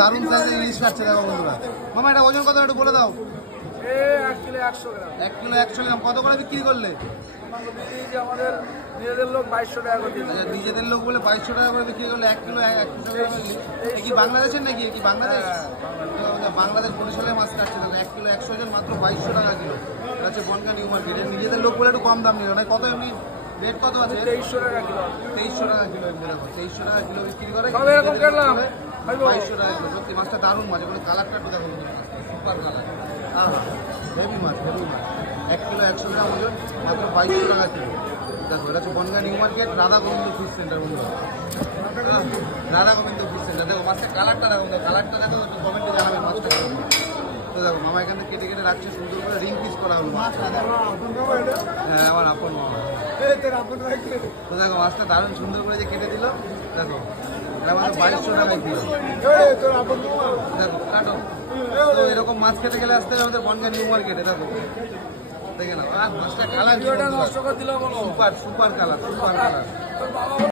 দারুণ সাইজের ইলিশ খাচ্ছে দেখো বন্ধুরা। মামা এটা ওজন কত একটু বলে দাও। 1 কিলো 100 গ্রাম। 1 কিলো 100 গ্রাম। কত করে বিক্রি করলে? আমাদের নিজেদের লোক 2200 টাকা করে দিচ্ছে। নিজেদের লোক বলে 2200 টাকা করে বিক্রি করলে 1 কিলো 100 গ্রাম। কি বাংলাদেশের নাকি? কি বাংলাদেশ? বাংলাদেশ বরিশালের মাছ কাটছে না। 1 কিলো 100 জন মাত্র 2200 টাকা কিলো। এটা হচ্ছে বনগাঁ নিউ মার্কেট। নিজেদের লোক বলে একটু কম দাম নিল না। কত এমনি রেট কত আছে? 2300 টাকা কিলো। 2300 টাকা কিলো এমনি দেখো। 2300 টাকা কিলো বিক্রি করে। সব এরকম করলাম 2200 টাকা কিলো। সত্যি মাছটা দারুণ মাছ। এগুলো কালারটা একটু দেখো, সুপার কালার। হেভি মাছ, হেভি মাছ। 1 কিলো 100 গ্রাম ওজন মাত্র 2200 টাকা কিলো। দেখো এটা হচ্ছে Bongaon new market, Radha Gobinda fish centre বন্ধুরা। Radha Gobinda fish centre. দেখো মাছটা কালারটা দেখো, কালারটা দেখো, একটু কমেন্টে জানাবে মাছটা কেমন। তো দেখো মামা এখান থেকে কেটে কেটে রাখছে, সুন্দর করে রিং পিস করা হলো মাছটা। হ্যাঁ আমার আপন মামা। তো দেখো মাছটা দারুণ সুন্দর করে যে কেটে দিল। দেখো এটা মানে 2200 টাকা কিলো। দেখো কাটো। তো এরকম মাছ খেতে গেলে আসতে হবে আমাদের বনগাঁ নিউ মার্কেটে। দেখো দেখে নাও, মাছটা colour super super colour, super colour.